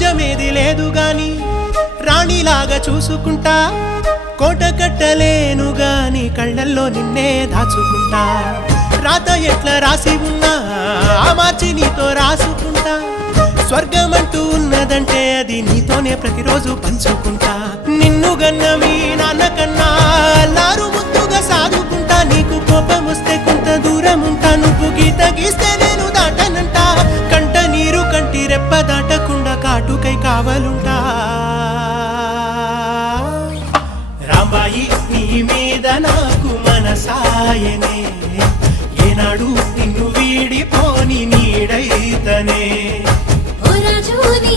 రాజ్యమేది లేదు గాని రాణిలాగా చూసుకుంటా, కోట కట్టలేను గాని కళ్ళల్లో నిన్నే దాచుకుంటా. రాత ఎట్లా రాసి ఉన్నా ఆ మార్చి నీతో రాసుకుంటా. స్వర్గమంటూ ఉన్నదంటే అది నీతోనే ప్రతిరోజు పంచుకుంటా. నిన్ను గన్న మీ నాన్న కన్నా అల్లారు ముద్దుగా సాదుకుంటా. నీకు కోపం వస్తే కొంత దూరం ఉంటా, నువ్వు గీత గీస్తే నేను దాటనంటా. కంట నీరు కంటి రెప్ప దాటకుండా కాటుకై కావలుంటా. రాంబాయి నీ మీద నాకు మనసాయనే, ఏనాడు నిన్ను వీడిపోని నీడైతనే. ఓ రాజు నీ